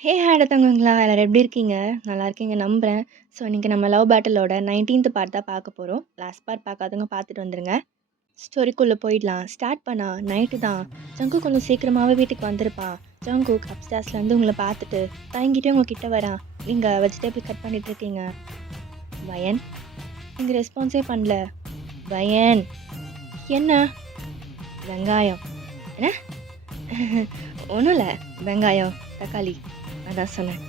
ஹே ஹேட தங்கங்களா எல்லாரும் எப்படி இருக்கீங்க? நல்லா இருக்கீங்க நம்புறேன். ஸோ இன்னைக்கு நம்ம லவ் பேட்டிலோட 19த் பார்ட் தான் பார்க்க போறோம். லாஸ்ட் பார்ட் பார்க்காதவங்க பார்த்துட்டு வந்துருங்க. ஸ்டோரிக்குள்ள போயிடலாம். ஸ்டார்ட் பண்ணா நைட்டு தான். ஜங்குக் கொஞ்சம் சீக்கிரமாவே வீட்டுக்கு வந்திருப்பான். ஜங்குக் அப்ஸ்டார்ஸ்லேருந்து உங்கள பார்த்துட்டு தயங்கிட்டே உங்க கிட்ட வரான். நீங்க வெஜிடபிள் கட் பண்ணிட்டு இருக்கீங்க. வயன் நீங்க ரெஸ்பான்ஸே பண்ணல. வயன் என்ன? வெங்காயம். என்ன? ஒன்றும் இல்லை, வெங்காயம் தக்காளி அதான் சொன்னேன்.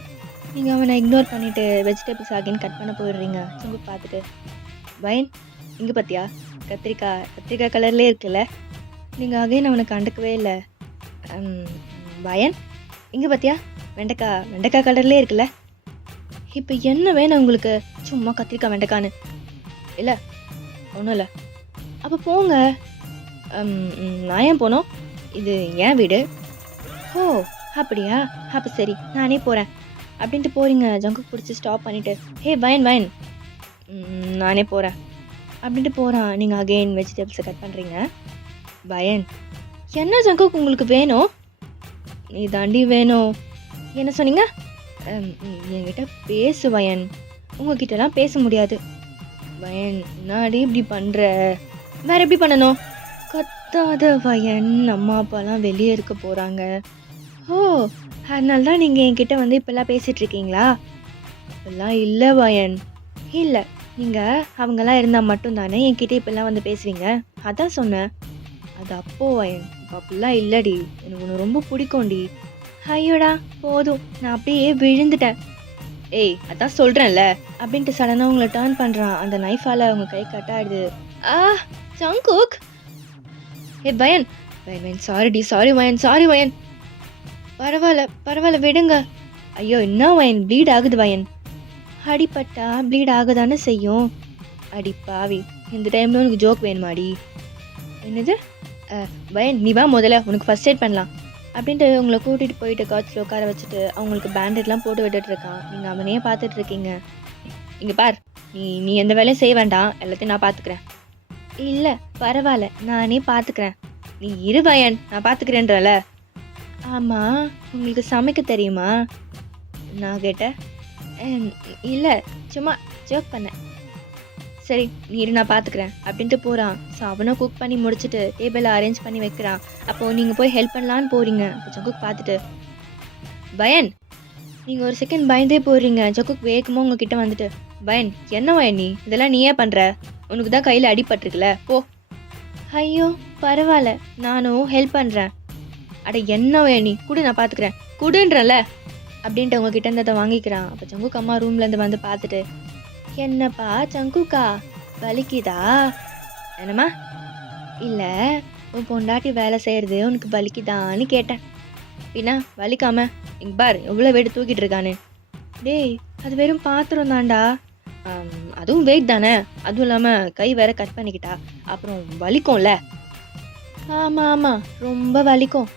நீங்கள் அவனை இக்னோர் பண்ணிவிட்டு வெஜிடபிள்ஸ் அகைன் கட் பண்ண போயிடுறீங்க. சுங்கு பார்த்துட்டு வயன் இங்கே பார்த்தியா, கத்திரிக்காய் கலர்லேயே இருக்குல்ல. நீங்கள் அகைன் அவனை கண்டுக்கவே இல்லை. வயன் இங்கே பார்த்தியா, வெண்டைக்காய் கலர்லேயே இருக்குல்ல. இப்போ என்ன வேணும் உங்களுக்கு? சும்மா கத்திரிக்காய் வெண்டைக்கான்னு இல்லை, ஒன்றும் இல்லை. அப்போ போங்க. நான் ஏன் போனோம்? இது என் வீடு. ஓ அப்படியா, அப்போ சரி நானே போகிறேன் அப்படின்ட்டு போகிறீங்க. ஜங்குக் பிடிச்சி ஸ்டாப் பண்ணிவிட்டு ஹே வயன் நானே போகிறேன் அப்படின்ட்டு போகிறான். நீங்கள் அகெயின் வெஜிடபிள்ஸை கட் பண்ணுறீங்க. வயன் என்ன ஜங்குக் உங்களுக்கு வேணும்? நீ தாண்டி வேணும். என்ன சொன்னீங்க? என்கிட்ட பேசு வயன். உங்ககிட்டலாம் பேச முடியாது. வயன் நாடி இப்படி பண்ணுற, வேற எப்படி பண்ணணும்? கத்தாத வயன், அம்மா அப்பாலாம் வெளியே இருக்க போகிறாங்க. ஓ அதனால தான் நீங்கள் என்கிட்ட வந்து இப்போல்லாம் பேசிகிட்ருக்கீங்களா? அப்போல்லாம் இல்லை வயன். இல்லை, நீங்கள் அவங்கெல்லாம் இருந்தால் மட்டும்தானே என்கிட்ட இப்போல்லாம் வந்து பேசுவீங்க. அதான் சொன்னேன். அது அப்போ வயன், இப்போ அப்படிலாம் இல்லைடி. எனக்கு ஒன்று ரொம்ப பிடிக்கும்டி. ஐயோடா போதும், நான் அப்படியே விழுந்துட்டேன். ஏய் அதான் சொல்கிறேன்ல அப்படின்ட்டு சடனாக உங்களை டேர்ன் பண்ணுறான். அந்த நைஃபால் அவங்க கை கட்டாடுது. ஆ ஜங்குக். ஏ வயன் வயன் சாரி வயன். பரவாயில்ல விடுங்க. ஐயோ என்ன வயன், ப்ளீட் ஆகுது வயன். அடிப்பட்டா ப்ளீட் ஆகுதானே செய்யும். அடி பாவி, இந்த டைமில் உனக்கு ஜோக் வேணுமாடி? என்னது? வயன் நீ வா, முதல்ல உனக்கு ஃபர்ஸ்ட் எய்ட் பண்ணலாம் அப்படின்ட்டு உங்களை கூட்டிகிட்டு போயிட்டு காட்சியில் உட்கார வச்சுட்டு அவங்களுக்கு பேண்டேட்லாம் போட்டு விட்டுட்டு இருக்கான். நீங்கள் அவனையே பார்த்துட்டு இருக்கீங்க. இங்கே பார், நீ எந்த வேலையும் செய்ய வேண்டாம், எல்லாத்தையும் நான் பார்த்துக்கிறேன். இல்லை பரவாயில்ல, நானே பார்த்துக்கிறேன். நீ இரு வயன், நான் பார்த்துக்கிறேன்றல. ஆமாம், உங்களுக்கு சமைக்க தெரியுமா? நான் கேட்டேன். இல்லை, சும்மா ஜோக் பண்ணேன். சரி நீ இரு, நான் பார்த்துக்கிறேன் அப்படின்ட்டு போகிறான். ஸோ அவனும் குக் பண்ணி முடிச்சுட்டு டேபிளை அரேஞ்ச் பண்ணி வைக்கிறான். அப்போது நீங்கள் போய் ஹெல்ப் பண்ணலான்னு போகிறீங்க. அப்போ ஜங்குக் பார்த்துட்டு பயன், நீங்கள் ஒரு செகண்ட் பயந்தே போடுறீங்க. ஜங்குக் வேகமாக உங்ககிட்ட வந்துட்டு பயன் என்ன வயன் நீ இதெல்லாம் நீயே பண்ணுற? உனக்கு தான் கையில் அடிபட்டிருக்குல்ல, போ. ஐயோ பரவாயில்ல, நானும் ஹெல்ப் பண்ணுறேன். அட என்ன நீ குடு, நான் பார்த்துக்கிறேன், குடுன்றல அப்படின்ட்டு உங்ககிட்ட இருந்ததை வாங்கிக்கிறான். அப்போ ஜங்குக் அம்மா ரூம்லேருந்து வந்து பார்த்துட்டு என்னப்பா ஜங்குக்கா வலிக்குதா? என்னம்மா? இல்லை, உன் பொண்டாட்டி வேலை செய்கிறது உனக்கு வலிக்குதான்னு கேட்டேன். பின்னா வலிக்காம இங்கே பார் எவ்வளோ வெயிட் தூக்கிட்டு இருக்கானு. டேய் அது வெறும் பாத்திரம் தான்டா. அதுவும் வெயிட் தானே, அதுவும் இல்லாமல் கை வேற கட் பண்ணிக்கிட்டா, அப்புறம் வலிக்கும்ல. ஆமாம் ரொம்ப வலிக்கும்.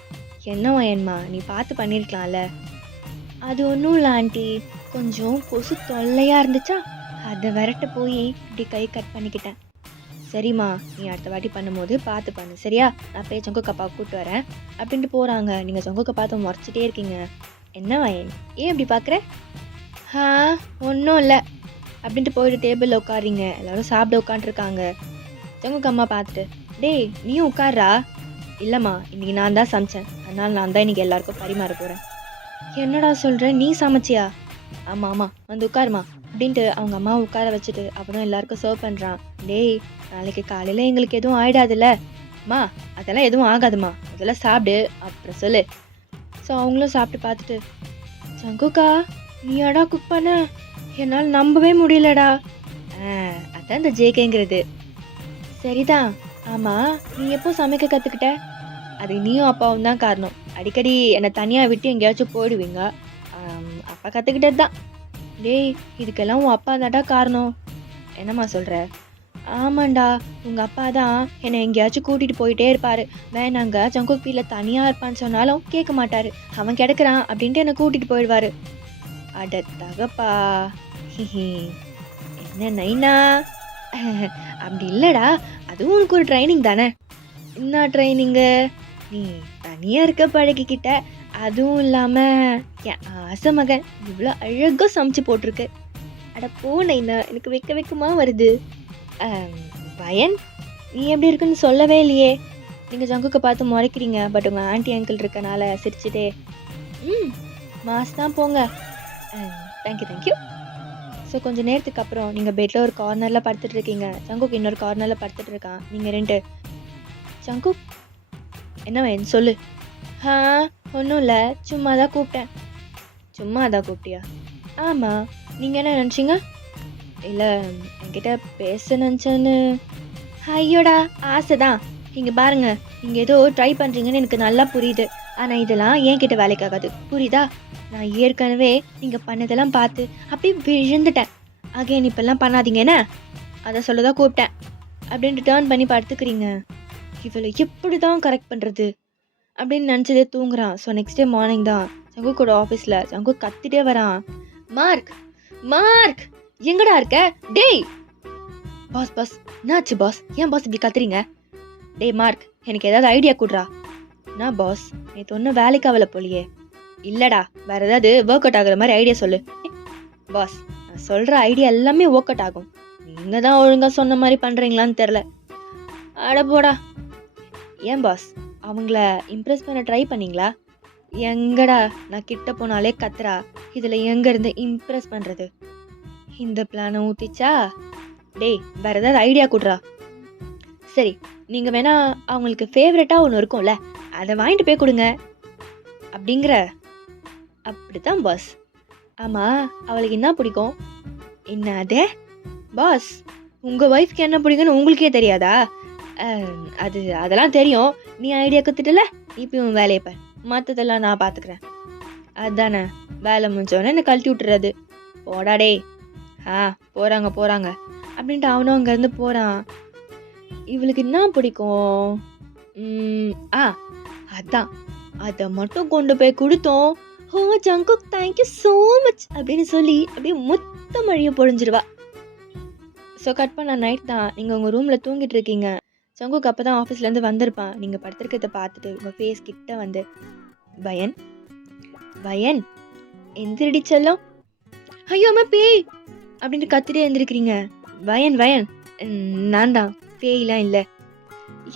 என்ன வயன்மா, நீ பார்த்து பண்ணியிருக்கலாம்ல. அது ஒன்றும் இல்லை ஆண்டி, கொஞ்சம் கொசு தொல்லையாக இருந்துச்சா, அதை விரட்ட போய் இப்படி கை கட் பண்ணிக்கிட்டேன். சரிம்மா, நீ அடுத்த வாட்டி பண்ணும்போது பார்த்து பண்ணு சரியா? நான் போய் ஜங்குக் அப்பா கூப்பிட்டு வரேன் அப்படின்ட்டு போகிறாங்க. நீங்கள் ஜங்குக் பார்த்து முறைச்சிட்டே இருக்கீங்க. என்ன வயன், ஏன் இப்படி பார்க்குற? ஒன்றும் இல்லை அப்படின்ட்டு போயிட்டு டேபிளில் உட்காரிங்க. எல்லோரும் சாப்பிட உட்காந்துருக்காங்க. ஜங்குக் அம்மா பார்த்துட்டு டேய் நீயும் உட்கார்றா. இல்லைம்மா, இன்றைக்கி நான் தான் சமைச்சேன், அதனால் நான் தான் இன்றைக்கி எல்லாருக்கும் பரிமாற போகிறேன். என்னடா சொல்கிற, நீ சமைச்சியா? ஆமாம் வந்து உட்காருமா அப்படின்ட்டு அவங்க அம்மாவை உட்கார வச்சுட்டு அவனும் எல்லாருக்கும் சர்வ் பண்ணுறான். டேய் நாளைக்கு காலையில் எங்களுக்கு எதுவும் ஆகிடாதுல்ல? அம்மா அதெல்லாம் எதுவும் ஆகாதுமா, அதெல்லாம் சாப்பிடு அப்புறம் சொல்லு. ஸோ அவங்களும் சாப்பிட்டு பார்த்துட்டு ஜங்குக்கா நீயாடா குக் பண்ண? என்னால் நம்பவே முடியலடா. அதான் இந்த ஜேகேங்கிறது. சரிதான். ஆமாம், நீ எப்போ சமைக்க கற்றுக்கிட்ட? அது நீயும் அப்பாவும் தான் காரணம். அடிக்கடி என்னை தனியாக விட்டு எங்கேயாச்சும் போயிடுவீங்க. அப்பா கற்றுக்கிட்டது தான். டேய் இதுக்கெல்லாம் உன் அப்பா தான்டா காரணம். என்னம்மா சொல்கிற? ஆமாண்டா, உங்கள் அப்பா தான் என்னை எங்கேயாச்சும் கூட்டிகிட்டு போயிட்டே இருப்பார். வேணாங்க ஜங்குக் வீட்டில் தனியாக இருப்பான்னு சொன்னாலும் கேட்க மாட்டார். அவன் கிடக்குறான் அப்படின்ட்டு என்னை கூட்டிகிட்டு போயிடுவார். அட தகப்பா, என்ன நைனா? அப்படி இல்லைடா, அதுவும் உனக்கு ஒரு ட்ரைனிங் தானே. என்ன ட்ரைனிங்கு? நீ தனியாக இருக்க பழகிக்கிட்ட, அதுவும் இல்லாமல் என் ஆசை மகன் இவ்வளோ அழகாக சமைச்சு போட்டிருக்கு. அட போ நைனா, எனக்கு வெக்க வெக்கமா வருது. ஆம், பயன், நீ எப்படி இருக்குன்னு சொல்லவே இல்லையே. நீங்கள் ஜங்குக்கு பார்த்து முறைக்கிறீங்க, பட் உங்கள் ஆன்ட்டி அங்கிள் இருக்கனால சிரிச்சிட்டே ம் மாஸ் தான் போங்க. Thank you thank you. ஸோ கொஞ்சம் நேரத்துக்கு அப்புறம் நீங்கள் பெட்டில் ஒரு கார்னரில் படுத்துட்டு இருக்கீங்க, ஜங்குக்கு இன்னொரு கார்னரில் படுத்துட்டு இருக்கான். நீங்கள் ரெண்டு ஜங்கு என்ன வேணும் சொல்லு. ஆ ஒன்றும் இல்லை, சும்மா தான் கூப்பிட்டேன். சும்மா தான் கூப்பிட்டியா? ஆமாம். நீங்கள் என்ன நினச்சிங்க? இல்லை, என்கிட்ட பேச நினச்சேன்னு. ஐயோடா, ஆசை தான். இங்கே பாருங்க, நீங்கள் ஏதோ ட்ரை பண்ணுறீங்கன்னு எனக்கு நல்லா புரியுது. ஆனால் இதெல்லாம் என்கிட்ட வேலைக்காகாது, புரியுதா? நான் ஏற்கனவே நீங்கள் பண்ணதெல்லாம் பார்த்து அப்படியே விழுந்துட்டேன். அகைன் இப்பெல்லாம் பண்ணாதீங்க என்ன, அதை சொல்ல தான் கூப்பிட்டேன். அப்படின்ட்டு டேர்ன் பண்ணி படுத்துக்கிறீங்க. இவளை எப்படி தான் கரெக்ட் பண்ணுறது அப்படின்னு நினச்சதே தூங்குறான். ஸோ நெக்ஸ்ட் டே மார்னிங் தான் ஜங்குக்கோட ஆஃபீஸில் ஜங்கு கத்திட்டே வரான். மார்க், மார்க், எங்கடா இருக்க? டேய் பாஸ், பாஸ் என்னாச்சு பாஸ், ஏன் பாஸ் இப்படி கத்துறீங்க? டேய் மார்க், எனக்கு ஏதாவது ஐடியா கொடுறா. நான் பாஸ், நேற்று ஒன்றும் வேலைக்கு ஆகலை போலியே. இல்லைடா, வேற ஏதாவது ஒர்க் அவுட் ஆகுற மாதிரி ஐடியா சொல்லு. பாஸ், நான் சொல்கிற ஐடியா எல்லாமே ஒர்க் அவுட் ஆகும், நீங்கள் தான் ஒழுங்காக சொன்ன மாதிரி பண்ணுறீங்களான்னு தெரில. அட போடா. ஏன் பாஸ், அவங்கள இம்ப்ரெஸ் பண்ண ட்ரை பண்ணீங்களா? எங்கடா, நான் கிட்ட போனாலே கத்துறா, இதில் எங்கேருந்து இம்ப்ரெஸ் பண்ணுறது? இந்த பிளானை ஊற்றிச்சா? டேய் வேற ஏதாவது ஐடியா கொடுறா. சரி, நீங்கள் வேணா அவங்களுக்கு ஃபேவரட்டாக ஒன்று இருக்கும்ல, அதை வாங்கிட்டு போய் கொடுங்க அப்படிங்கிற. அப்படித்தான் பாஸ். ஆமாம், அவளுக்கு என்ன பிடிக்கும்? என்ன அதே பாஸ், உங்கள் ஒய்ஃப்க்கு என்ன பிடிக்குன்னு உங்களுக்கே தெரியாதா? அதெல்லாம் தெரியும், நீ ஐடியா கொடுத்துட்டல, இப்பயும் வேலையை பார், மற்றதெல்லாம் நான் பார்த்துக்கிறேன். அதுதானே, வேலை முடிஞ்சோடனே என்னை கழட்டி விட்டுறது. போடா டே. போகிறாங்க போகிறாங்க அப்படின்ட்டு அவனும் அங்கேருந்து போகிறான். இவளுக்கு என்ன பிடிக்கும்? அதான், அதை மட்டும் கொண்டு போய் கொடுத்தோம். ஓ ஜங்குக், தேங்க்யூ ஸோ மச் அப்படின்னு சொல்லி அப்படியே மொத்த மழையை பொழிஞ்சிருவா. ஸோ கட் பண்ண நைட் தான் நீங்கள் உங்கள் ரூமில் தூங்கிட்டு இருக்கீங்க. ஜங்குக்கு அப்போ தான் ஆஃபீஸ்லேருந்து வந்திருப்பான். நீங்கள் படுத்திருக்கிறத பார்த்துட்டு உங்கள் ஃபேஸ் கிட்ட வந்து, பயன், பயன் எந்திரடி செல்லம், ஐயோ அம்மா பேய் அப்படின்ட்டு கத்திட்டே எழுந்திருக்கிறீங்க. பயன், பயன், நான் தான், பேயெலாம் இல்லை.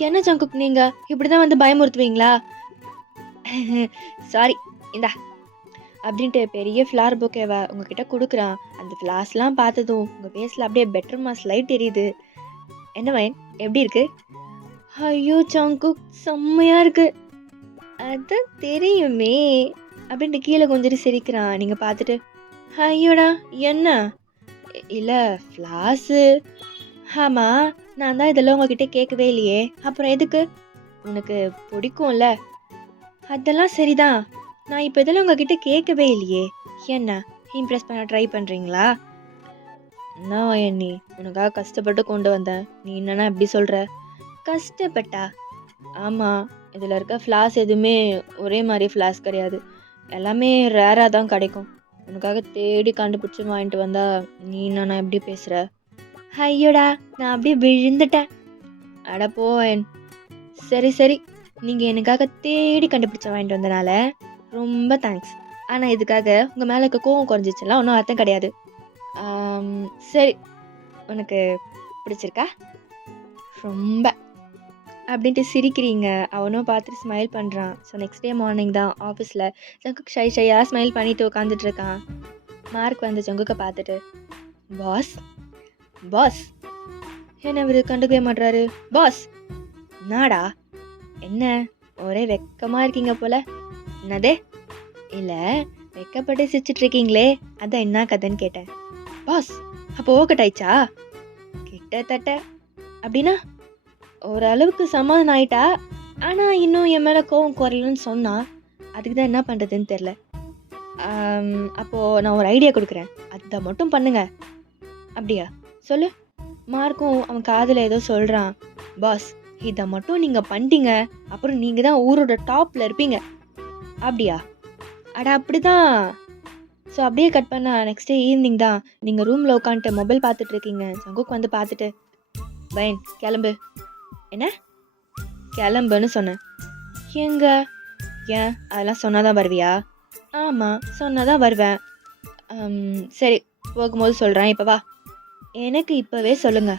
என்ன ஜங்குக், நீங்கள் இப்படி தான் வந்து பயமுறுத்துவீங்களா? சாரி, இந்தா அப்படின்ட்டு பெரிய ஃப்ளார் பொக்கேவை உங்ககிட்ட கொடுக்குறான். அந்த ஃப்ளார்ஸ்லாம் பார்த்ததும் உங்கள் ஃபேஸில் அப்படியே பெட்டர் மாஸ் லைட் எரியுது. என்ன பயன், எப்படி இருக்கு? ஐயோ ஜங்குக், செம்மையாக இருக்கு. அதான் தெரியுமே அப்படின்ட்டு கீழே கொஞ்சம் சிரிக்கிறான். நீங்கள் பார்த்துட்டு, ஐயோடா என்ன? இல்லை ஃப்ளாஸு. ஆமாம், நான் தான் இதெல்லாம் உங்ககிட்ட கேட்கவே இல்லையே, அப்புறம் எதுக்கு? உனக்கு பிடிக்கும்ல, அதெல்லாம் சரிதான். நான் இப்போ இதெல்லாம் உங்ககிட்ட கேட்கவே இல்லையே, என்ன இம்ப்ரெஸ் பண்ண ட்ரை பண்ணுறீங்களா? நான் நீ உனக்காக கஷ்டப்பட்டு கொண்டு வந்தேன், நீ என்னன்னா எப்படி சொல்கிற? கஷ்டப்பட்டா? ஆமாம், இதில் இருக்க ஃப்ளாஸ் எதுவுமே ஒரே மாதிரி ஃப்ளாஸ் கிடையாது, எல்லாமே ரேராக தான் கிடைக்கும். உனக்காக தேடி கண்டுபிடிச்சி வாங்கிட்டு வந்தா நீ என்னன்னா எப்படி பேசுகிற? ஐயோடா, நான் அப்படியே விழுந்துட்டேன். அட போவேன். சரி சரி, நீங்கள் எனக்காக தேடி கண்டுபிடிச்ச வாங்கிட்டு வந்தனால ரொம்ப தேங்க்ஸ். ஆனால் இதுக்காக உங்கள் மேலே இருக்க கோவம் குறைஞ்சிச்சுலாம் ஒன்றும் அர்த்தம் கிடையாது. சரி, உனக்கு பிடிச்சிருக்கா? ரொம்ப அப்படின்ட்டு சிரிக்கிறீங்க. அவனும் பார்த்துட்டு ஸ்மைல் பண்ணுறான். ஸோ நெக்ஸ்ட் டே மார்னிங் தான் ஆஃபீஸில் ஜங்குக்கு ஷையாக ஸ்மைல் பண்ணிட்டு உட்காந்துட்டு இருக்கான். மார்க் வந்து ஜங்குக்கை பார்த்துட்டு, பாஸ், பாஸ் என்ன இவர் கண்டுக்கவே மாட்றாரு? பாஸ் நாடா, என்ன ஒரே வெக்கமாக இருக்கீங்க போல? என்னதே? இல்லை, வெக்கப்பட்டு சிரிச்சிட்டு இருக்கீங்களே, அதான் என்ன கதைன்னு கேட்டேன். பாஸ், அப்போ ஓகட் ஆயிடுச்சா? கிட்டத்தட்ட. அப்படின்னா ஓரளவுக்கு சமாதானம் ஆயிட்டா, ஆனால் இன்னும் என் மேலே கோவம் குறையலன்னு சொன்னா, அதுக்கு தான் என்ன பண்ணுறதுன்னு தெரில. அப்போது நான் ஒரு ஐடியா கொடுக்குறேன், அதை மட்டும் பண்ணுங்க. அப்படியா, சொல்லு. மார்க்கும் அவன் காதில் ஏதோ சொல்கிறான். பாஸ், இதை மட்டும் நீங்கள் பண்ணிட்டீங்க, அப்புறம் நீங்கள் தான் ஊரோட டாப்பில் இருப்பீங்க. அப்படியா? அட அப்படிதான். ஸோ அப்படியே கட் பண்ண நெக்ஸ்ட் டே ஈவினிங் தான் நீங்கள் ரூமில் உட்காந்துட்டு மொபைல் பார்த்துட்டு இருக்கீங்க. ஜங்குக் வந்து பார்த்துட்டு, பயன் கிளம்பு. என்ன கிளம்புன்னு சொன்னேன்? எங்க? ஏன் அதெல்லாம் சொன்னாதான் வருவியா? ஆமா. சொன்னா தான் வருவேன். சரி போகும்போது சொல்றேன். இப்ப வா. எனக்கு இப்பவே சொல்லுங்க.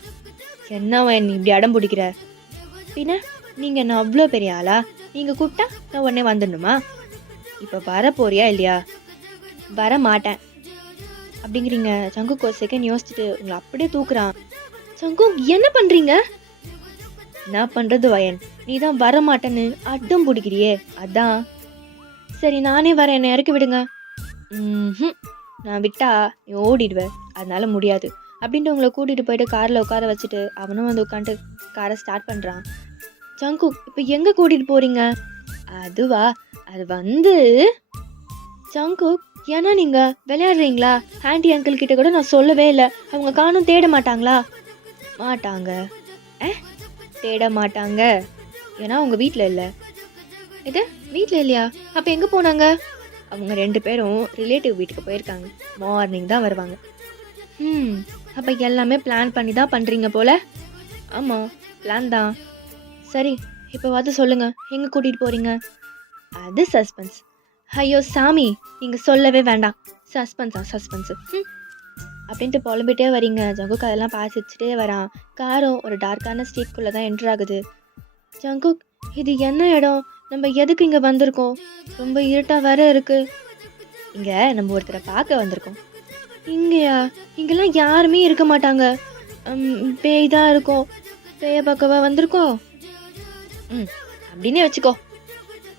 என்னவன் நீ இப்படி அடம் பிடிக்கிற? பின்ன நீங்க என்ன அவ்ளோ பெரிய ஆளா? நீங்க கூப்பிட்டா நான் உடனே வந்துடணுமா? இப்ப வர போறியா இல்லையா? வரமாட்டேன் அப்படிங்கிறீங்க. ஜங்குக் ஒரு செகண்ட் யோசிச்சுட்டு உங்கள அப்படியே தூக்குறான். ஜங்குக் என்ன பண்றீங்க? என்ன பண்றது வயன்? நீ தான் வரமாட்டேன்னு அடம் பிடிக்கிறியே அதான். சரி நானே வரேன். என்னை இறக்கி விடுங்க. ம்ஹ்ம். நான் விட்டா நீ ஓடிடுவ. அதனால முடியாது. அப்படின்ட்டு உங்கள கூட்டிட்டு போயிட்டு கார்ல உட்கார வச்சுட்டு அவனும் வந்து உட்காந்துட்டு காரை ஸ்டார்ட் பண்றான். ஜங்குக் இப்ப எங்க கூட்டிட்டு போறீங்க? அதுவா? அது வந்து ஜங்குக் ஏன்னா நீங்க விளையாடுறீங்களா? ஆன்ட்டி அங்கிள் கிட்ட கூட நான் சொல்லவே இல்ல. அவங்க காணோம் தேட மாட்டாங்களா? மாட்டாங்க. அ தேட மாட்டாங்க. ஏன்னா அவங்க வீட்ல இல்ல. இது வீட்ல இல்லையா? அப்ப எங்க போனாங்க? அவங்க 2 பேரும் ரிலேட்டிவ் வீட்டுக்கு போயிருக்காங்க. மார்னிங் தான் வருவாங்க. ம். அப்ப எல்லாமே பிளான் பண்ணி தான் பண்றீங்க போல? ஆமா. பிளான் தான். சரி, இப்பவாது சொல்லுங்க. எங்க கூட்டிட்டு போறீங்க? அது சஸ்பென்ஸ். ஐயோ சாமி! நீங்க சொல்லவே வேண்டாம். சஸ்பென்ஸ். அப்படின்ட்டு புலம்பிட்டே வரீங்க. ஜங்குக் அதெல்லாம் சிரிச்சுட்டே வரான். காரும் ஒரு டார்க்கான ஸ்ட்ரீட்குள்ள தான் என்டர் ஆகுது. ஜங்குக் இது என்ன இடம்? நம்ம எதுக்கு இங்க வந்திருக்கோம்? ரொம்ப இருட்டா வேற இருக்கு. இங்க நம்ம ஒருத்தரை பார்க்க வந்திருக்கோம். இங்கயா? இங்கெல்லாம் யாருமே இருக்க மாட்டாங்க. பேய் தான் இருக்கும். பேய பார்க்கவா வந்திருக்கோம்? ம். அப்படின்னே வச்சுக்கோ.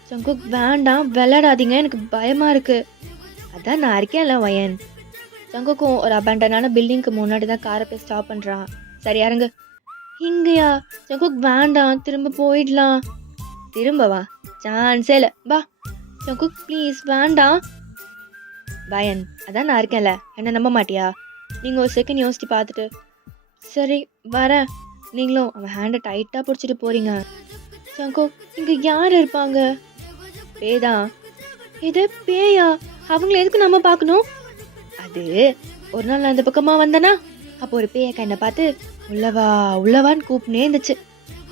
ஜங்குக் வேண்டாம் விளையாடாதீங்க. எனக்கு பயமா இருக்கு. அதான் நான் இருக்கேன்ல வயன். ஜங்குக்கும் ஒரு அபேண்டனான பில்டிங்க்கு முன்னாடி தான் காரை போய் ஸ்டாப் பண்றான். சரி இறங்கு. இங்கயா? ஜங்குக் வேண்டாம். திரும்ப போயிடலாம். திரும்ப வா. சான்ஸே இல்ல. வா. ஜங்குக் ப்ளீஸ் வேண்டாம். வயன் அதான் நான் இருக்கேன்ல. என்ன நம்ப மாட்டியா? நீங்க ஒரு செகண்ட் யோசிச்சு பார்த்துட்டு சரி வரேன். நீங்களும் அவன் ஹேண்டை டைட்டா பிடிச்சிட்டு போறீங்க. ஜங்குக் இங்க யார் இருப்பாங்க? பேதான். இது பேயா? அவங்கள எதுக்கு நம்ம பார்க்கணும்? அது ஒரு நாள் நான் இந்த பக்கமா வந்தேனா அப்போ ஒரு பேயக்கா என்னை பார்த்து உள்ளவான்னு கூப்பினே இருந்துச்சு.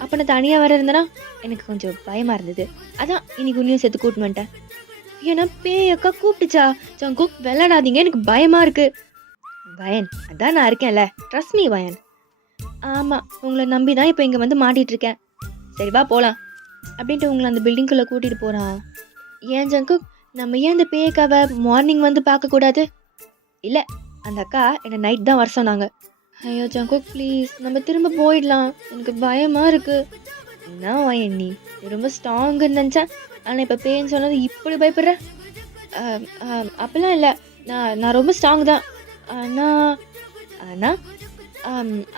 அப்ப நான் தனியா வர இருந்தேனா எனக்கு கொஞ்சம் பயமா இருந்தது. அதான் இன்னைக்கு உன்னையும் சேர்த்து கூட்டின்னு வந்துட்டேன். ஏன்னா பேயக்கா கூப்பிட்டுச்சா? ஜங்குக் விளையாடாதீங்க எனக்கு பயமா இருக்கு. வயன் அதான் நான் இருக்கேன்ல. ட்ரஸ்ட் மீ வயன். ஆமா உங்களை நம்பி தான் இப்போ இங்க வந்து மாட்டிட்டு இருக்கேன். சரி வா போலாம் அப்படின்ட்டு உங்களை அந்த பில்டிங்குள்ள கூட்டிட்டு போறான். ஏன் ஜங்குக் நம்ம ஏன் அந்த பேயக்காவை மார்னிங் வந்து பார்க்க கூடாது? இல்ல அந்த அக்கா என்ன நைட் தான் வர சொன்னாங்க. ஐயோ ஜங்குக் ப்ளீஸ் நம்ம திரும்ப போயிடலாம். எனக்கு பயமா இருக்கு. என்ன வயன் நீ ரொம்ப ஸ்ட்ராங்குன்னு நினச்சேன். ஆனால் இப்போ பேன்னு சொன்னது இப்படி பயப்படுற? அப்பெல்லாம் இல்லை. நான் ரொம்ப ஸ்ட்ராங் தான். ஆனால் ஆனால்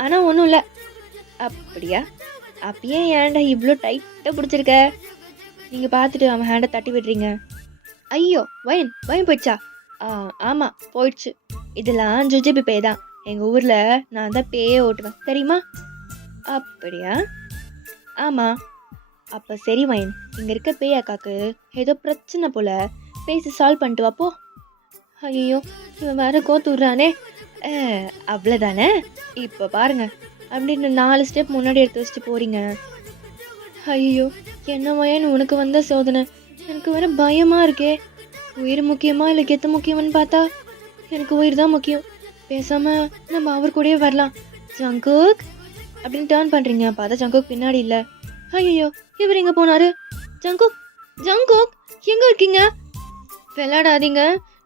ஆனால் ஒன்றும் இல்லை. அப்படியா? அப்பயே ஏன்டா இவ்வளோ டைட்டாக பிடிச்சிருக்க? நீங்கள் பார்த்துட்டு அவன் ஹேண்டை தட்டி விடுறீங்க. ஐயோ வயன் போயிடுச்சா? ஆமாம் போயிடுச்சு. இதெல்லாம் ஜுஜிபி பேய் தான். எங்கள் ஊரில் நான் தான் பேயே ஓட்டுவேன் தெரியுமா? அப்படியா? ஆமாம். அப்போ சரி வயன் இங்கே இருக்க பேய் அக்காக்கு ஏதோ பிரச்சனை போல. பேசி சால்வ் பண்ணிட்டு வாப்போ. ஐயோ இவன் வேற கோத்துடுறானே. அவ்வளோதானே இப்போ பாருங்க அப்படின்னு 4 ஸ்டெப் முன்னாடி எடுத்து வச்சுட்டு போறீங்க. ஐயோ என்ன வயன் உனக்கு வந்த சோதனை. எனக்கு வேற பயமா இருக்கே. உயிர் முக்கியமா இல்லை கெத்து முக்கியம்னு பார்த்தா எனக்கு உயிர் தான் முக்கியம். பேசாம நம்ம அவர் கூடயே வரலாம். ஜங்குக் அப்படின்னு டேர்ன் பண்றீங்க. பார்த்தா ஜங்குக் பின்னாடி இல்லை. ஐயோ இவர் எங்க போனாரு? ஜங்குக் எங்க இருக்கீங்க? விளையாடாதீங்க.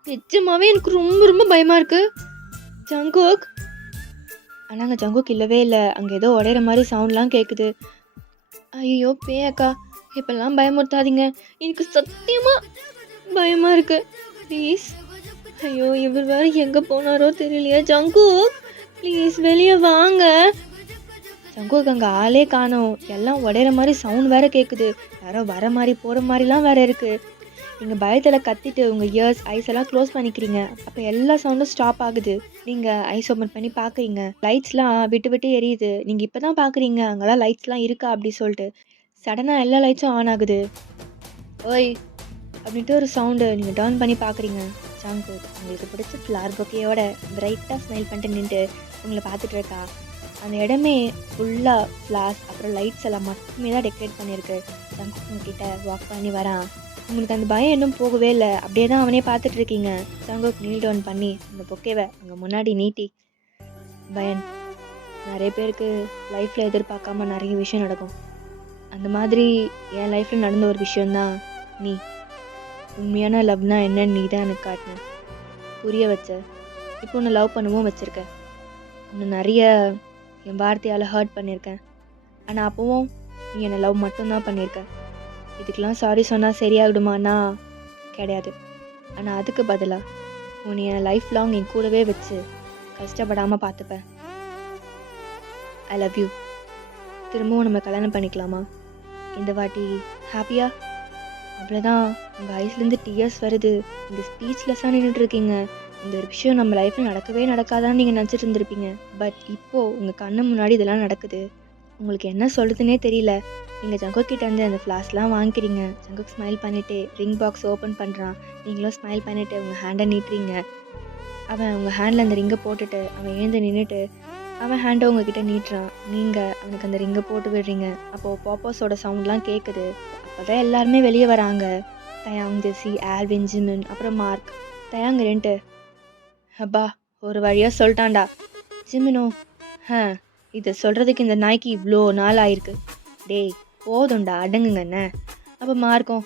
நிஜமாவே எனக்கு ரொம்ப ரொம்ப பயமா இருக்கு. ஜங்குக் ஆனாங்க ஜங்குக் இல்லவே இல்லை. அங்கே ஏதோ உடையிற மாதிரி சவுண்ட்லாம் கேட்குது. ஐயோ பேயக்கா இப்பெல்லாம் பயமுறுத்தாதீங்க. எனக்கு சத்தியமா பயமா இருக்கு. ப்ளீஸ். ஐயோ இவர் வேற எங்க போனாரோ தெரியலையே. ஜங்குக் ப்ளீஸ் வெளியே வாங்க. ஜங்குக் அங்கே ஆளே காணோம். எல்லாம் உடையிற மாதிரி சவுண்ட் வேற கேட்குது. யாரோ வர மாதிரி போகிற மாதிரிலாம் வேற இருக்கு. நீங்கள் பயத்தில் கத்திட்டு உங்கள் இயர்ஸ் ஐஸ் எல்லாம் க்ளோஸ் பண்ணிக்கிறீங்க. அப்போ எல்லா சவுண்டும் ஸ்டாப் ஆகுது. நீங்கள் ஐஸ் ஓப்பன் பண்ணி பார்க்குறீங்க. லைட்ஸ்லாம் விட்டு விட்டு எரியுது. நீங்கள் இப்போ தான் பார்க்குறீங்க அங்கெல்லாம் லைட்ஸ்லாம் இருக்கா அப்படி சொல்லிட்டு. சடனாக எல்லா லைட்ஸும் ஆன் ஆகுது. ஓய் அப்படின்ட்டு ஒரு சவுண்டு. நீங்கள் டர்ன் பண்ணி பார்க்குறீங்க. ஜங்குக் உங்களுக்கு பிடிச்ச ஃப்ளார் பொக்கையோட பிரைட்டாக ஸ்மைல் பண்ணிட்டு நின்று உங்களை பார்த்துட்டு இருக்கா. அந்த இடமே ஃபுல்லாக ஃப்ளார்ஸ் அப்புறம் லைட்ஸ் எல்லாம் மட்டுமே தான் டெக்கரேட் பண்ணியிருக்கு. ஜங்குக் உங்ககிட்ட வாக் பண்ணி வரான். உங்களுக்கு அந்த பயம் இன்னும் போகவே இல்ல. அப்படியே தான் அவனே பார்த்துட்டு இருக்கீங்க. ஜங்குக் நீல் டவுன் பண்ணி அந்த பொக்கேவ அங்க முன்னாடி நீட்டி, பயன் நெறைய பேருக்கு லைஃப்ல எதிர்பார்க்காம நெறைய விஷயம் நடக்கும். அந்த மாதிரி என் லைஃப்ல நடந்த ஒரு விஷயம் தான் நீ. உண்மையான லவ்னா என்னன்னு நீ தான் எனக்கு காட்டுன. புரிய வச்ச. இப்போ உன்னை லவ் பண்ணவும் வச்சிருக்க. உன்னை நிறைய என் வார்த்தையால் ஹர்ட் பண்ணியிருக்கேன். ஆனால் அப்போவும் நீ என்னை லவ் மட்டும்தான் பண்ணியிருக்க. இதுக்கெல்லாம் சாரி சொன்னால் சரியாகிடுமானா கிடையாது. ஆனால் அதுக்கு பதிலாக உன்னை என் லைஃப் லாங் என் கூடவே வச்சு கஷ்டப்படாமல் பார்த்துப்பேன். ஐ லவ் யூ. திரும்பவும் நம்ம கல்யாணம் பண்ணிக்கலாமா? இந்த வாட்டி ஹாப்பியா? அவ்வளோதான். உங்கள் ஐஸ்லேருந்து டியர்ஸ் வருது. இங்கே ஸ்பீச்லெஸ்ஸாக நின்றுட்டுருக்கீங்க. இந்த ஒரு விஷயம் நம்ம லைஃப்பில் நடக்கவே நடக்காதான்னு நீங்கள் நினச்சிட்டு இருந்திருப்பீங்க. பட் இப்போது உங்கள் கண்ணு முன்னாடி இதெல்லாம் நடக்குது. உங்களுக்கு என்ன சொல்கிறதுனே தெரியல. நீங்கள் ஜங்குக் கிட்டேருந்து அந்த ஃப்ளாஸ்லாம் வாங்கிக்கிறீங்க. ஜங்குக் ஸ்மைல் பண்ணிவிட்டு ரிங் பாக்ஸ் ஓப்பன் பண்ணுறான். நீங்களும் ஸ்மைல் பண்ணிவிட்டு உங்கள் ஹேண்டை நீட்டுறீங்க. அவன் உங்கள் ஹேண்டில் அந்த ரிங்கை போட்டுட்டு அவன் எழுந்து நின்றுட்டு அவன் ஹேண்டை உங்ககிட்ட நீட்டுறான். நீங்கள் அவனுக்கு அந்த ரிங்கை போட்டு விடுறீங்க. அப்போது பாப்பாஸோட சவுண்ட்லாம் கேட்குது. அப்போ தான் எல்லாருமே வெளியே வராங்க. தயாங், ஜெஸி, ஆல்வின், ஜிமின், அப்புறம் மார்க். தயாங் ரெண்டு அப்பா ஒரு வழியாக சொல்லிட்டான்டா. ஜிமினோ இதை சொல்கிறதுக்கு இந்த நாய்க்கு இவ்வளோ நாள் ஆயிருக்கு. டேய் போதும்டா அடங்குங்கண்ணே. அப்போ மார்க்கும்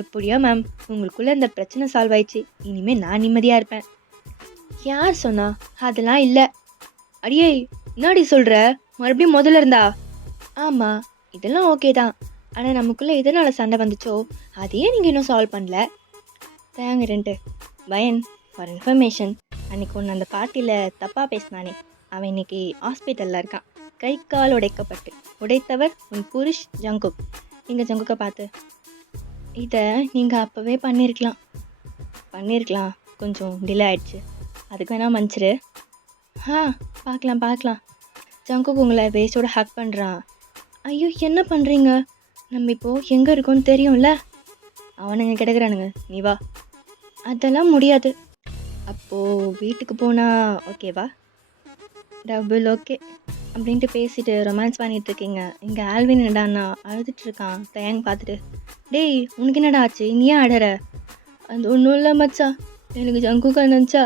எப்படியோ மேம் உங்களுக்குள்ளே இந்த பிரச்சனை சால்வ் ஆயிடுச்சு. இனிமேல் நான் நிம்மதியாக இருப்பேன். யார் சொன்னா? அதெல்லாம் இல்லை. அடியே என்னாடி சொல்கிற? மறுபடியும் முதல்ல இருந்தா? ஆமாம் இதெல்லாம் ஓகே தான். ஆனால் நமக்குள்ளே எதனால் சண்டை வந்துச்சோ அதையே நீங்கள் இன்னும் சால்வ் பண்ணல. தேங்க ரெண்டு பயன் ஃபார் இன்ஃபர்மேஷன், அன்றைக்கி ஒன்று அந்த பார்ட்டியில் தப்பாக பேசினானே அவன் இன்னைக்கு ஹாஸ்பிட்டலில் இருக்கான். கை கால் உடைக்கப்பட்டு. உடைத்தவர் உன் புருஷ் ஜங்குக். நீங்கள் ஜங்குக்கை பார்த்து இதை நீங்கள் அப்போவே பண்ணியிருக்கலாம். கொஞ்சம் டிலே ஆயிடுச்சு. அதுக்கு வேணால் மன்னிச்சிரு. பார்க்கலாம். ஜங்குக் உங்களை வேஸ்டோட ஹக் பண்ணுறான். ஐயோ என்ன பண்ணுறீங்க? நம்ம இப்போது எங்கே இருக்கோன்னு தெரியும்ல. அவனுங்க கிடக்குறானுங்க, நீ வா. அதெல்லாம் முடியாது. அப்போது வீட்டுக்கு போனால் ஓகேவா? டபுள் ஓகே அப்படின்ட்டு பேசிட்டு ரொமான்ஸ் பண்ணிகிட்டு இருக்கீங்க. இங்கே ஆல்வின் என்னடாண்ணா அழுதுட்ருக்கான். தயங்க பார்த்துட்டு டேய் உனக்கு என்னடா ஆச்சு? நீ ஏன் அழற? அது ஒன்றும் இல்லை மச்சா, எனக்கு ஜங்குக்கா நினச்சா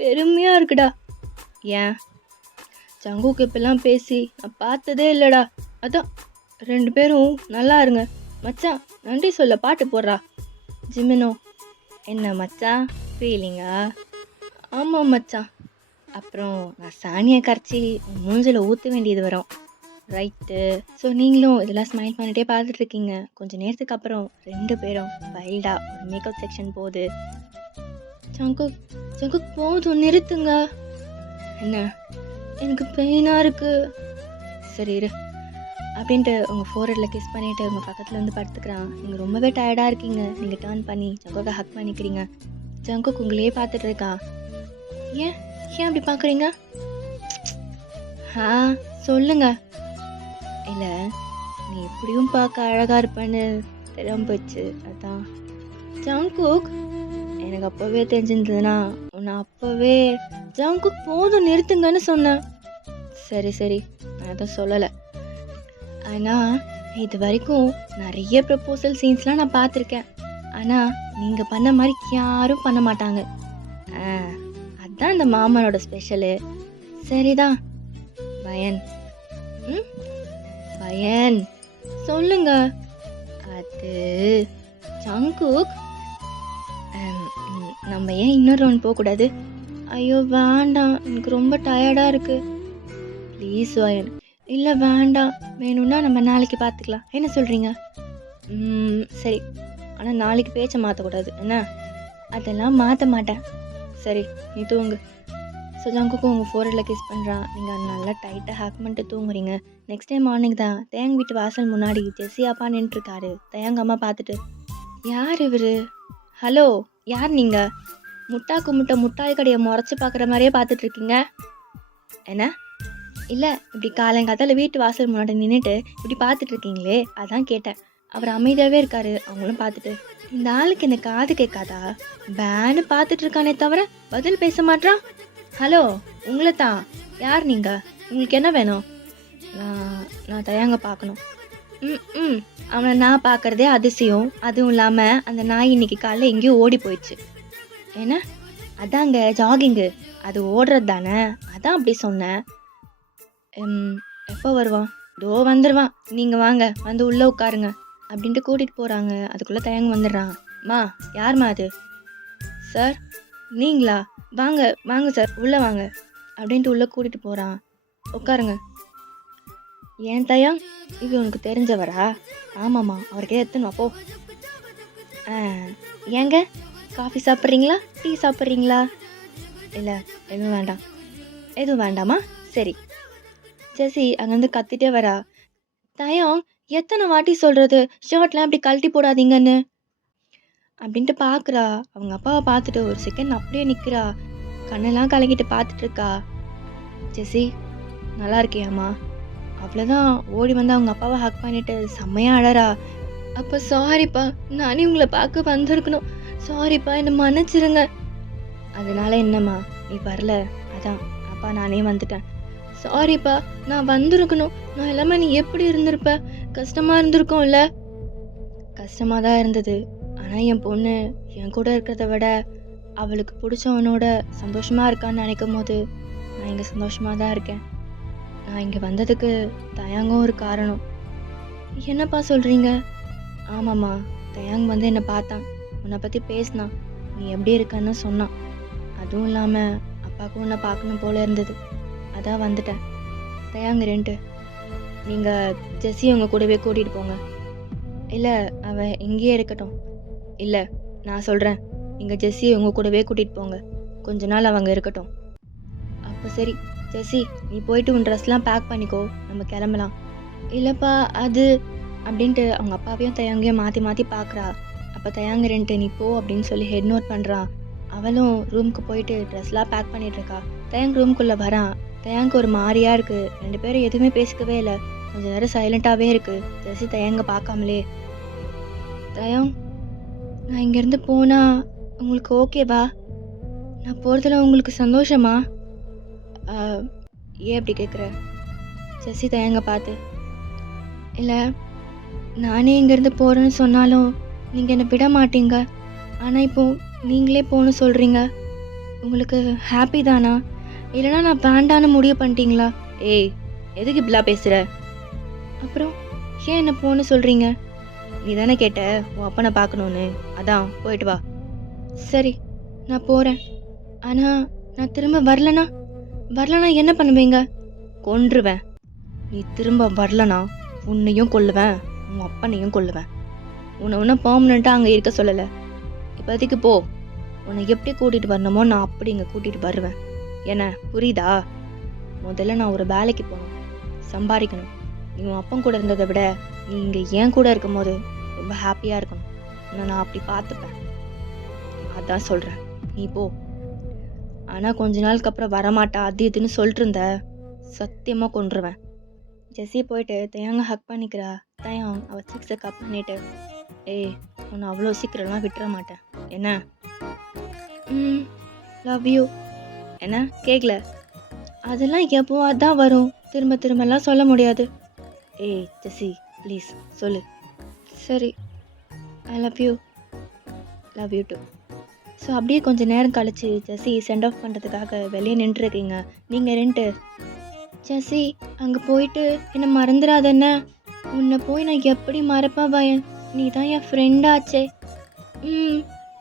பெருமையாக இருக்குடா. ஏன்? ஜங்குக்கு இப்பெல்லாம் பேசி நான் பார்த்ததே இல்லைடா. அதான் 2 பேரும் நல்லா இருங்க மச்சான், நன்றி சொல்ல பாட்டு போடுறா. ஜிமினோ என்ன மச்சான் ஃபீலிங்கா? ஆமாம் மச்சான். அப்புறம் நான் சாணியை கரைச்சி மூஞ்சில் ஊற்ற வேண்டியது வரும். ரைட்டு. ஸோ நீங்களும் இதெல்லாம் ஸ்மைல் பண்ணிகிட்டே பார்த்துட்ருக்கீங்க. கொஞ்சம் நேரத்துக்கு அப்புறம் 2 பேரும் வைல்டாக ஒரு மேக்கப் செக்ஷன் போகுது. ஜங்குக் போதும் நிறுத்துங்க. என்ன? எனக்கு பெயினாக இருக்குது. சரி இரு அப்படின்ட்டு உங்கள் ஃபோர்ஹெட்டில் கிஸ் பண்ணிவிட்டு உங்கள் பக்கத்தில் வந்து படுத்துக்கிறான். நீங்கள் ரொம்பவே டயர்டாக இருக்கீங்க. நீங்கள் டர்ன் பண்ணி ஜங்குக்கை ஹக் பண்ணிக்கிறீங்க. ஜங்குக் உங்களையே பார்த்துட்டு இருக்கான். ஏன் அப்படி பார்க்குறீங்க? சொல்லுங்க. இல்லை நீ எப்படியும் பார்க்க அழகாக இருப்பேன்னு தெரியாம போயிடுச்சு, அதான். ஜங்குக் எனக்கு அப்போவே தெரிஞ்சிருந்ததுன்னா உன்னை அப்போவே ஜங்குக் போதும் நிறுத்துங்கன்னு சொன்னேன். சரி நான் எதுவும் சொல்லலை. ஆனால் இது வரைக்கும் நிறைய ப்ரப்போசல் சீன்ஸ்லாம் நான் பார்த்துருக்கேன். ஆனால் நீங்கள் பண்ண மாதிரி யாரும் பண்ண மாட்டாங்க. அதுதான் இந்த மாமனோட ஸ்பெஷலு. சரிதான் பயன். பயன் சொல்லுங்க. அது ஜங்குக் நம்ம ஏன் இன்னொரு ரவுண்ட் போகக்கூடாது? ஐயோ வேண்டாம், எனக்கு ரொம்ப டயர்டாக இருக்குது. ப்ளீஸ் பயன். இல்லை வேண்டாம், வேணும்னா நம்ம நாளைக்கு பார்த்துக்கலாம். என்ன சொல்கிறீங்க? சரி, ஆனால் நாளைக்கு பேச்சை மாற்றக்கூடாது என்ன? அதெல்லாம் மாற்ற மாட்டேன். சரி நீ தூங்கு. ஸோ ஜங்குக்கும் உங்கள் ஃபோர்ஹெட்டில் கிஸ் பண்ணுறான். நீங்கள் நல்லா டைட்டாக ஹேக் பண்ணிட்டு தூங்குறீங்க. நெக்ஸ்ட் டே மார்னிங் தான் தயாங் வீட்டு வாசல் முன்னாடி ஜெஸ்ஸி அப்பா நின்றுருக்காரு. தயாங் அம்மா பார்த்துட்டு யார் இவர்? ஹலோ யார் நீங்கள்? முட்டாய் கடையை முறைச்சி பார்க்குற மாதிரியே பார்த்துட்ருக்கீங்க. என்ன? இல்லை இப்படி காலங்காத்தால் வீட்டு வாசல் முன்னாடி நின்றுட்டு இப்படி பார்த்துட்ருக்கீங்களே, அதான் கேட்டேன். அவர் அமைதியாகவே இருக்காரு. அவங்களும் பார்த்துட்டு இந்த ஆளுக்கு என்ன காது கேட்காதா? பேனு பார்த்துட்ருக்கானே தவிர பதில் பேச மாட்டான். ஹலோ உங்களை தான். யார் நீங்கள்? உங்களுக்கு என்ன வேணும்? நான் தயாங்க பார்க்கணும். அவனை நான் பார்க்குறதே அதிசயம். அதுவும் இல்லாமல் அந்த நாய் இன்னைக்கு காலைல எங்கேயோ ஓடி போயிடுச்சு. ஏன்னா அதாங்க ஜாகிங்கு. அது ஓடுறது தானே, அதான் அப்படி சொன்னேன். எப்போ வருவான்? இதோ வந்துடுவான், நீங்கள் வாங்க வந்து உள்ளே உட்காருங்க அப்படின்ட்டு கூட்டிகிட்டு போகிறாங்க. அதுக்குள்ளே தயங்க வந்துடுறான். மா, யார்மா அது? சார், நீங்களா? வாங்க வாங்க சார், உள்ளே வாங்க அப்படின்ட்டு உள்ளே கூட்டிகிட்டு போகிறான். உட்காருங்க. ஏன் தயம், இது உனக்கு தெரிஞ்சவரா? ஆமாம்மா, அவருக்கே எத்தனை போ. ஏங்க, காஃபி சாப்பிட்றீங்களா, டீ சாப்பிட்றீங்களா? இல்லை, எதுவும் வேண்டாம். எதுவும் வேண்டாமா? சரி. ஜெசி அங்கேருந்து கத்திட்டே வரா. தயம், எத்தனை வாட்டி சொல்கிறது ஷர்ட்லாம் இப்படி கழட்டி போடாதீங்கன்னு அப்படின்ட்டு பார்க்குறா. அவங்க அப்பாவை பார்த்துட்டு ஒரு செகண்ட் அப்படியே நிற்கிறா. கண்ணெல்லாம் கலங்கிட்டு பார்த்துட்டு இருக்கா. ஜெசி, நல்லா இருக்கியாம்மா? அவ்வளோதான் ஓடி வந்து அவங்க அப்பாவை ஹக் பண்ணிட்டு செம்மையாக அழறா. அப்போ சாரிப்பா, நானே உங்களை பார்க்க வந்திருக்கணும். சாரிப்பா, என்னை மன்னிச்சிருங்க. அதனால என்னம்மா, நீ வரல, அதான் அப்பா நானே வந்துட்டேன். சாரிப்பா, நான் வந்திருக்கணும். நான் எல்லாமே நீ எப்படி இருந்திருப்ப? கஷ்டமாக இருந்திருக்கும்ல? கஷ்டமாக தான் இருந்தது. ஆனால் என் பொண்ணு என் கூட இருக்கிறத விட அவளுக்கு பிடிச்சவனோட சந்தோஷமாக இருக்கான்னு நினைக்கும் போது நான் இங்கே சந்தோஷமாக தான் இருக்கேன். நான் இங்கே வந்ததுக்கு தயாங்கும் ஒரு காரணம். என்னப்பா சொல்கிறீங்க? ஆமாம்மா, தயாங் வந்து என்னை பார்த்தான், உன்னை பற்றி பேசினான், நீ எப்படி இருக்கன்னு சொன்னான். அதுவும் இல்லாமல் அப்பாவுக்கும் உன்னை பார்க்கணும் போல இருந்தது, அதான் வந்துட்டேன். தயாங் ரெண்டு, நீங்கள் ஜெஸ்ஸி உங்கள் கூடவே கூட்டிகிட்டு போங்க. இல்லை, அவன் இங்கேயே இருக்கட்டும். இல்லை, நான் சொல்கிறேன், நீங்கள் ஜெஸ்ஸி உங்கள் கூடவே கூட்டிகிட்டு போங்க, கொஞ்ச நாள் அவங்க இருக்கட்டும். அப்போ சரி ஜெஸ்ஸி, நீ போயிட்டு உன் ட்ரெஸ்லாம் பேக் பண்ணிக்கோ, நம்ம கிளம்பலாம். இல்லைப்பா, அது அப்படின்ட்டு அவங்க அப்பாவையும் தயாங்கையும் மாற்றி மாற்றி பார்க்குறா. அப்போ தயாங்க ரெண்டு, நீ போ அப்படின்னு சொல்லி ஹெட் நோட் பண்ணுறான். அவளும் ரூமுக்கு போயிட்டு ட்ரெஸ்லாம் பேக் பண்ணிகிட்ருக்கா. தயாங் ரூம்குள்ளே வரான். தயாங்கு ஒரு மாதிரியாக இருக்குது. ரெண்டு பேரும் எதுவுமே பேசிக்கவே இல்லை. கொஞ்சம் நேரம் சைலண்ட்டாகவே இருக்குது. ஜெஸ்ஸி தயாங்க பார்க்காமலே, தயாங், நான் இங்கேருந்து போனால் உங்களுக்கு ஓகேவா? நான் போகிறதுல உங்களுக்கு சந்தோஷமா? ஏன் அப்படி கேட்குற? ஜெஸ்ஸி தயாங்க பார்த்து, இல்லை, நானே இங்கேருந்து போகிறேன்னு சொன்னாலும் நீங்கள் என்னை விட மாட்டீங்க. ஆனால் இப்போது நீங்களே போகணும்னு சொல்கிறீங்க. உங்களுக்கு ஹாப்பி தானா? இல்லைனா நான் வேண்டான்னு முடிவு பண்ணிட்டீங்களா? ஏய், எதுக்கு இப்படிலாம் பேசுகிற? அப்புறம் ஏன் என்ன போகணும்னு சொல்கிறீங்க? நீ தானே கேட்ட உன் அப்பனை பார்க்கணுன்னு, அதான் போயிட்டு வா. சரி, நான் போகிறேன். ஆனால் நான் திரும்ப வரலனா என்ன பண்ணுவீங்க? கொன்றுவேன். நீ திரும்ப வரலனா உன்னையும் கொல்லுவேன், உன் அப்பனையும் கொல்லுவேன். உன்னை பர்மனெண்ட்டாக அங்கே இருக்க சொல்லலை. இப்போதைக்கு போ. உன்னை எப்படி கூட்டிகிட்டு வரணுமோ நான் அப்படி இங்கே கூட்டிகிட்டு வருவேன். என்ன புரியுதா? முதல்ல நான் ஒரு வேலைக்கு போகணும், சம்பாதிக்கணும். நீ உன் அப்பன் கூட இருந்ததை விட நீ இங்கே ஏன் கூட இருக்கும் போது ரொம்ப ஹாப்பியாக இருக்கணும். நான் அப்படி பார்த்துப்பேன், அதான் சொல்கிறேன். நீ போ. ஆனால் கொஞ்ச நாளுக்கு அப்புறம் வரமாட்டா அது இதுன்னு சொல்லிட்டு இருந்த, சத்தியமாக கொன்றுவேன். ஜெஸ்ஸி போயிட்டு தயாங்க ஹக் பண்ணிக்கிறா. தயாங் அவள் சிக்ஸை கப் பண்ணிட்டு, ஏய், உன்னை அவ்வளோ சீக்கிரம்லாம் விட்டுற மாட்டேன். என்ன? Love you. என்ன கேட்கல? அதெல்லாம் எப்போ அதான் வரும், திரும்ப திரும்பலாம் சொல்ல முடியாது. ஏய் ஜெஸ்ஸி, ப்ளீஸ் சொல்லு. சரி, I love you. Love you too. So அப்படியே கொஞ்சம் நேரம் கழிச்சு ஜெஸ்ஸி சென்ட் ஆஃப் பண்ணுறதுக்காக வெளியே நின்றுருக்கீங்க. நீங்கள் ரெண்டு, ஜெஸ்ஸி அங்கே போயிட்டு என்னை மறந்துடாதண்ணே. உன்னை போய் நான் எப்படி மறப்பேன் வயன்? நீ தான் என் ஃப்ரெண்டாச்சே.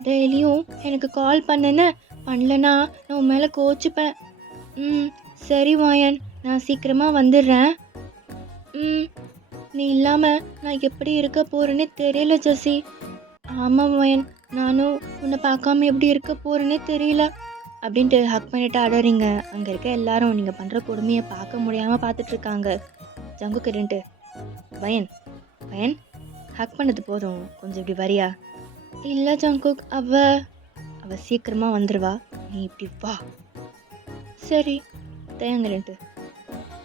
டெய்லியும் எனக்கு கால் பண்ணேன்னு, பண்ணலனா நான் உன் மேலே கோச்சிப்பேன். சரி வாயன், நான் சீக்கிரமாக வந்துடுறேன். நீ இல்லாமல் நான் எப்படி இருக்க போகிறேன்னே தெரியல ஜெஸ்ஸி. ஆமாம் வாயன், நானும் உன்னை பார்க்காம எப்படி இருக்க போகிறேன்னே தெரியல அப்படின்ட்டு ஹக் பண்ணிட்டு அடறீங்க. அங்கே இருக்க எல்லாரும் நீங்கள் பண்ணுற கொடுமையை பார்க்க முடியாமல் பார்த்துட்ருக்காங்க. ஜங்குக்கு ரெண்டு, வயன் வயன் ஹக் பண்ணது போதும், கொஞ்சம் இப்படி வரியா? இல்லை ஜங்குக், அவ சீக்கிரமாக வந்துடுவா, நீ இப்படி வா. சரி தயங்க ரெண்டு.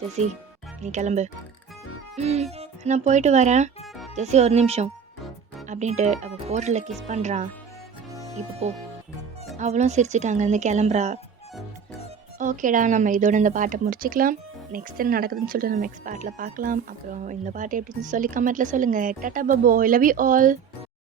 ஜெஸ்ஸி நீ கிளம்பு. நான் போயிட்டு வரேன். ஜெஸ்ஸி ஒரு நிமிஷம் அப்படின்ட்டு அவள் போர்டில் கிஸ் பண்ணுறான். இப்போ போ. அவளும் சிரிச்சுட்டு அங்கேருந்து கிளம்புறா. ஓகேடா, நம்ம இதோட இந்த பாட்டை முடிச்சுக்கலாம். நெக்ஸ்ட் என்ன நடக்குதுன்னு சொல்லிட்டு நம்ம நெக்ஸ்ட் பார்ட்ல பார்க்கலாம். அப்புறம் இந்த பார்ட் எப்படி இருந்துச்சுன்னு சொல்லி கமெண்ட்ல சொல்லுங்க. Tata bye bye. Love you all.